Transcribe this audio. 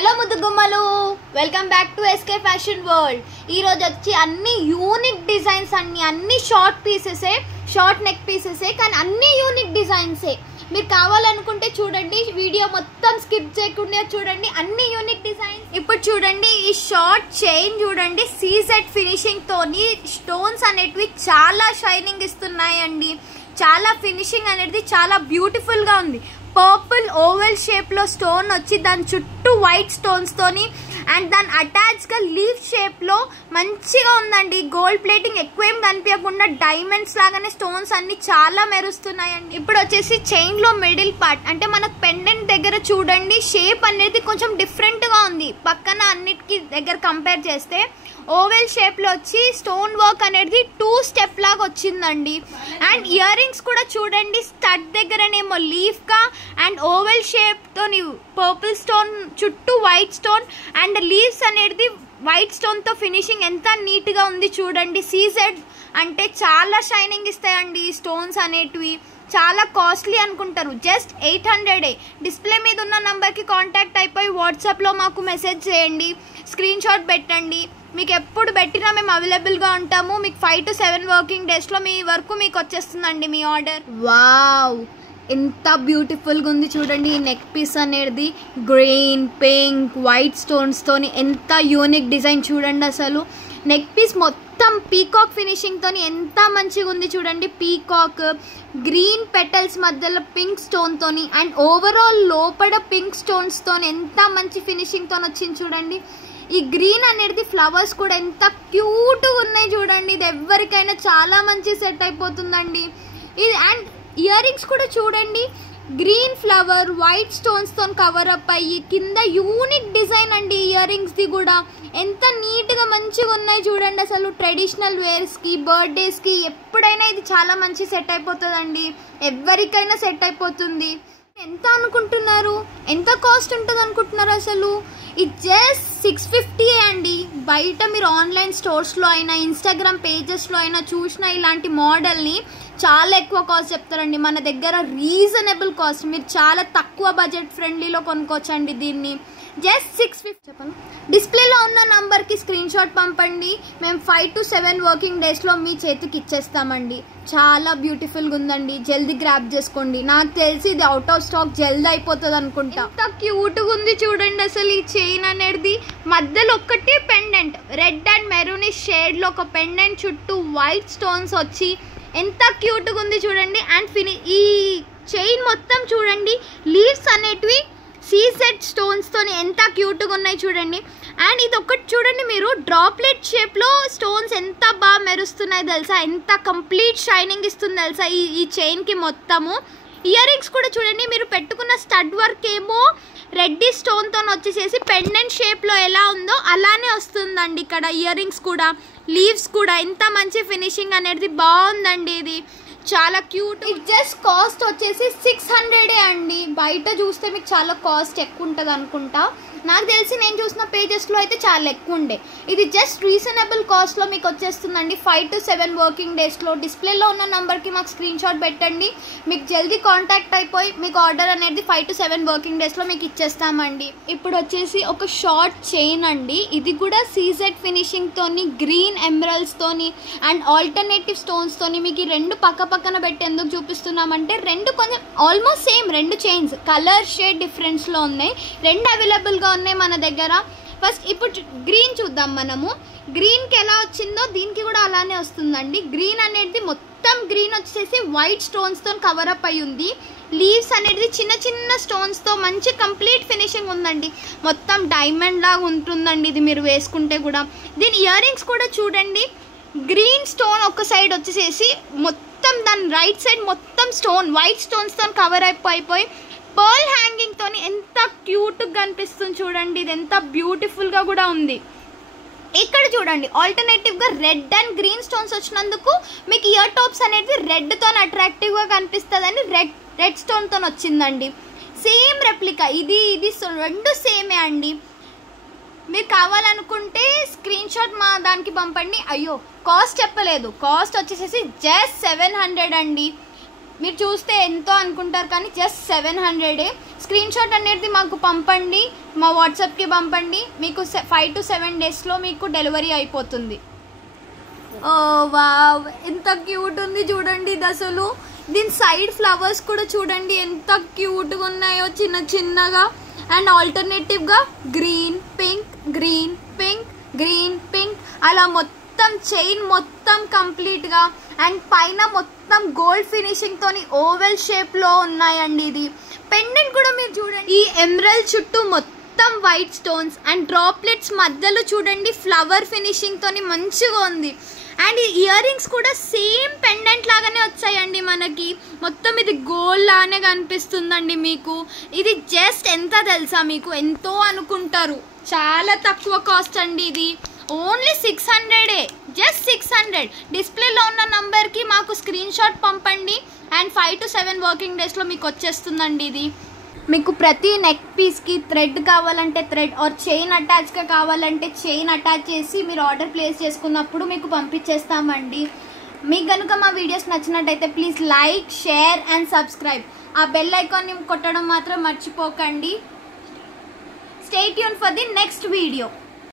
Hello ముద్దుగుమ్మలు, welcome back to SK fashion world. ఈరోజు వచ్చి అన్ని యూనిక్ డిజైన్స్ అన్ని షార్ట్ పీసెసే, షార్ట్ నెక్ పీసెసే, కానీ అన్ని యూనిక్ డిజైన్సే. మీరు కావాలనుకుంటే చూడండి, వీడియో మొత్తం స్కిప్ చేయకుండా చూడండి, అన్ని యూనిక్ డిజైన్స్. ఇప్పుడు చూడండి, ఈ షార్ట్ చైన్ చూడండి, సీజెడ్ ఫినిషింగ్ తోని స్టోన్స్ అనేటివి చాలా షైనింగ్ ఇస్తున్నాయండి. చాలా ఫినిషింగ్ అనేది చాలా బ్యూటిఫుల్ గా ఉంది. పర్పుల్ ఓవెల్ షేప్ లో స్టోన్ వచ్చి దాని చుట్టూ వైట్ స్టోన్స్ తోని అండ్ దాని అటాచ్ గా లీఫ్ షేప్ లో మంచిగా ఉందండి. గోల్డ్ ప్లేటింగ్ ఎక్కువేం కనిపించకుండా డైమండ్స్ లాగానే స్టోన్స్ అన్ని చాలా మెరుస్తున్నాయండి. ఇప్పుడు వచ్చేసి చైన్ లో మిడిల్ పార్ట్ అంటే మనకు పెండెంట్ దగ్గర చూడండి, షేప్ అనేది కొంచెం డిఫరెంట్ గా ఉంది. పక్కన అన్నిటికి దగ్గర కంపేర్ చేస్తే ఓవెల్ షేప్ లో వచ్చి స్టోన్ వర్క్ అనేది 2 స్టెప్ లాగా వచ్చిందండి. అండ్ ఇయర్ రింగ్స్ కూడా చూడండి, స్టడ్ దగ్గరనేమో లీఫ్ గా అండ్ ఓవెల్ షేప్ తో పర్పుల్ స్టోన్ చుట్టూ వైట్ స్టోన్ అండ్ లీవ్స్ అనేది వైట్ స్టోన్ తో ఫినిషింగ్ ఎంత నీట్ గా ఉంది చూడండి. సీజెడ్ అంటే చాలా షైనింగ్ ఇస్తాయండి ఈ స్టోన్స్ అనేటివి. చాలా కాస్ట్లీ అనుకుంటారు, జస్ట్ 800. డిస్ప్లే మీద ఉన్న నంబర్కి కాంటాక్ట్ అయిపోయి వాట్సాప్లో మాకు మెసేజ్ చేయండి, స్క్రీన్ షాట్ పెట్టండి. మీకు ఎప్పుడు పెట్టినా మేము అవైలబుల్గా ఉంటాము. మీకు 5 to 7 వర్కింగ్ డేస్లో మీ వరకు మీకు వచ్చేస్తుందండి మీ ఆర్డర్. వావ్, ఎంత బ్యూటిఫుల్గా ఉంది చూడండి. ఈ నెక్ పీస్ అనేది గ్రీన్, పింక్, వైట్ స్టోన్స్తోని ఎంత యూనిక్ డిజైన్ చూడండి. అసలు నెక్ పీస్ మొత్తం పీకాక్ ఫినిషింగ్ తోని ఎంత మంచిగా ఉంది చూడండి. పీకాక్ గ్రీన్ పెటల్స్ మధ్యలో పింక్ స్టోన్ తోని అండ్ ఓవరాల్ లోపల పింక్ స్టోన్స్ తోని ఎంత మంచి ఫినిషింగ్ తోని వచ్చింది చూడండి. ఈ గ్రీన్ అనేది ఫ్లవర్స్ కూడా ఎంత క్యూట్గా ఉన్నాయి చూడండి. ఇది ఎవరికైనా చాలా మంచి సెట్ అయిపోతుందండి. ఇది అండ్ ఇయర్ రింగ్స్ కూడా చూడండి, గ్రీన్ ఫ్లవర్ వైట్ స్టోన్స్ తో కవర్ అప్ అయ్యి కింద యూనిక్ డిజైన్ అండి. ఇయర్ రింగ్స్ ది కూడా ఎంత నీట్ గా మంచిగా ఉన్నాయి చూడండి. అసలు ట్రెడిషనల్ వేర్స్ కి, బర్త్డేస్ కి ఎప్పుడైనా ఇది చాలా మంచి సెట్ అయిపోతుందండి. ఎవరికైనా సెట్ అయిపోతుంది. ఎంత అనుకుంటున్నారు, ఎంత కాస్ట్ ఉంటుంది అనుకుంటున్నారు? అసలు ఇది జస్ట్ 650 అండి. బయట మీరు ఆన్లైన్ స్టోర్స్లో అయినా ఇన్స్టాగ్రామ్ పేజెస్లో అయినా చూసిన ఇలాంటి మోడల్ని చాలా ఎక్కువ కాస్ట్ చెప్తారండి. మన దగ్గర రీజనబుల్ కాస్ట్, మీరు చాలా తక్కువ బడ్జెట్ ఫ్రెండ్లీలో కొనుక్కోవచ్చండి దీన్ని. జస్ట్ 650 చెప్పండి. డిస్ప్లేలో ఉన్న నంబర్కి స్క్రీన్ షాట్ పంపండి, మేము 5 to 7 వర్కింగ్ డేస్లో మీ చేతికి ఇచ్చేస్తామండి. చాలా బ్యూటిఫుల్గా ఉందండి, జల్దీ గ్రాప్ చేసుకోండి. నాకు తెలిసి ఇది అవుట్ ఆఫ్ స్టాక్ జల్దీ అయిపోతుంది అనుకుంటా. ఎంత క్యూట్గా ఉంది చూడండి. అసలు ఈ చైన్ అనేది మధ్యలో ఒక్కటే పెండెంట్, రెడ్ అండ్ మెరూనిష్ షేడ్లో ఒక పెండెంట్ చుట్టూ వైట్ స్టోన్స్ వచ్చి ఎంత క్యూట్గా ఉంది చూడండి. అండ్ ఈ చైన్ మొత్తం చూడండి, లీవ్స్ అనేటివి సీజెడ్ స్టోన్స్ తోని ఎంత క్యూట్గా ఉన్నాయి చూడండి. అండ్ ఇది ఒకటి చూడండి, మీరు డ్రాప్లెట్ షేప్లో స్టోన్స్ ఎంత బాగా మెరుస్తున్నాయి తెలుసా, ఎంత కంప్లీట్ షైనింగ్ ఇస్తుంది తెలుసా ఈ చైన్కి మొత్తము. ఇయర్ రింగ్స్ కూడా చూడండి, మీరు పెట్టుకున్న స్టడ్ వర్క్ ఏమో రెడ్ స్టోన్తో వచ్చేసేసి పెండెంట్ షేప్లో ఎలా ఉందో అలానే వస్తుందండి. ఇక్కడ ఇయర్ రింగ్స్ కూడా, లీవ్స్ కూడా ఎంత మంచి ఫినిషింగ్ అనేది బాగుందండి. ఇది చాలా క్యూట్. ఇది జస్ట్ కాస్ట్ వచ్చేసి 600 అండి. బయట చూస్తే మీకు చాలా కాస్ట్ ఎక్కువ ఉంటుంది అనుకుంటా. నాకు తెలిసి నేను చూసిన పేజెస్లో అయితే చాలా ఎక్కువ ఉండే. ఇది జస్ట్ రీజనబుల్ కాస్ట్లో మీకు వచ్చేస్తుందండి. 5 to 7 వర్కింగ్ డేస్లో డిస్ప్లేలో ఉన్న నెంబర్కి మాకు స్క్రీన్ షాట్ పెట్టండి, మీకు జల్దీ కాంటాక్ట్ అయిపోయి మీకు ఆర్డర్ అనేది 5 to 7 వర్కింగ్ డేస్లో మీకు ఇచ్చేస్తామండి. ఇప్పుడు వచ్చేసి ఒక షార్ట్ చైన్ అండి. ఇది కూడా సీజెడ్ ఫినిషింగ్ తోని, గ్రీన్ ఎమరల్డ్స్ తోని అండ్ ఆల్టర్నేటివ్ స్టోన్స్ తోని మీకు ఈ రెండు పక్కన పెట్టి ఎందుకు చూపిస్తున్నామంటే, రెండు కొంచెం ఆల్మోస్ట్ సేమ్, రెండు చైన్స్ కలర్ షేడ్ డిఫరెన్స్లో ఉన్నాయి. రెండు అవైలబుల్గా ఉన్నాయి మన దగ్గర. ఫస్ట్ ఇప్పుడు గ్రీన్ చూద్దాం మనము. గ్రీన్కి ఎలా వచ్చిందో దీనికి కూడా అలానే వస్తుందండి. గ్రీన్ అనేది మొత్తం గ్రీన్ వచ్చేసి వైట్ స్టోన్స్తో కవర్ అప్ అయి ఉంది. లీవ్స్ అనేది చిన్న చిన్న స్టోన్స్తో మంచి కంప్లీట్ ఫినిషింగ్ ఉందండి. మొత్తం డైమండ్ లాగా ఉంటుందండి ఇది మీరు వేసుకుంటే కూడా. దీని ఇయర్ రింగ్స్ కూడా చూడండి, గ్రీన్ స్టోన్ ఒక సైడ్ వచ్చేసేసి మొత్తం దాని రైట్ సైడ్ మొత్తం స్టోన్ వైట్ స్టోన్స్తో కవర్ అయిపోయి పర్ల్ హ్యాంగింగ్ తోని ఎంత క్యూట్గా కనిపిస్తుంది చూడండి. ఇది ఎంత బ్యూటిఫుల్గా కూడా ఉంది. ఇక్కడ చూడండి, ఆల్టర్నేటివ్గా రెడ్ అండ్ గ్రీన్ స్టోన్స్ వచ్చినందుకు మీకు ఇయర్ టాప్స్ అనేది రెడ్తో అట్రాక్టివ్గా కనిపిస్తుందని రెడ్ స్టోన్తో వచ్చిందండి. సేమ్ రెప్లికా, ఇది రెండు సేమే అండి. మీరు కావాలనుకుంటే స్క్రీన్ షాట్ మా దానికి పంపండి. అయ్యో కాస్ట్ చెప్పలేదు, కాస్ట్ వచ్చేసేసి జస్ట్ 700 అండి. మీరు చూస్తే ఎంతో అనుకుంటారు కానీ జస్ట్ 700. స్క్రీన్ షాట్ అనేది మాకు పంపండి, మా వాట్సాప్కి పంపండి. మీకు 5 to 7 డేస్లో మీకు డెలివరీ అయిపోతుంది. ఓ వావ్, ఎంత క్యూట్ ఉంది చూడండి ఇది అసలు. దీని సైడ్ ఫ్లవర్స్ కూడా చూడండి ఎంత క్యూట్గా ఉన్నాయో, చిన్న చిన్నగా. అండ్ ఆల్టర్నేటివ్గా green pink, green pink, green pink అలా మొత్తం చైన్ మొత్తం కంప్లీట్గా. అండ్ పైన మొత్తం గోల్డ్ ఫినిషింగ్ తోని ఓవెల్ షేప్లో ఉన్నాయండి. ఇది పెండెంట్ కూడా మీరు చూడండి, ఈ ఎమరల్డ్ చుట్టూ మొత్తం వైట్ స్టోన్స్ అండ్ డ్రాప్లెట్స్ మధ్యలో చూడండి ఫ్లవర్ ఫినిషింగ్ తోని మంచిగా ఉంది. అండ్ ఈ ఇయర్ రింగ్స్ కూడా సేమ్ పెండెంట్ లాగానే వచ్చాయండి మనకి. మొత్తం ఇది గోల్డ్ లాగానే కనిపిస్తుందండి మీకు. ఇది జస్ట్ ఎంత తెలుసా మీకు, ఎంతో అనుకుంటారు, చాలా తక్కువ కాస్ట్ అండి. ఇది ఓన్లీ 600, జస్ట్ 600. డిస్ప్లేలో ఉన్న నంబర్కి మాకు స్క్రీన్ షాట్ పంపండి అండ్ 5 to 7 వర్కింగ్ డేస్లో మీకు వచ్చేస్తుందండి. ఇది మీకు ప్రతి నెక్ పీస్కి థ్రెడ్ కావాలంటే థ్రెడ్ ఆర్ చైన్ అటాచ్గా కావాలంటే చైన్ అటాచ్ చేసి మీరు ఆర్డర్ ప్లేస్ చేసుకున్నప్పుడు మీకు పంపించేస్తామండి. మీకు కనుక మా వీడియోస్ నచ్చినట్టయితే please like, share and subscribe. ఆ బెల్ ఐకాన్ని కొట్టడం మాత్రం మర్చిపోకండి. Stay tune for the next video.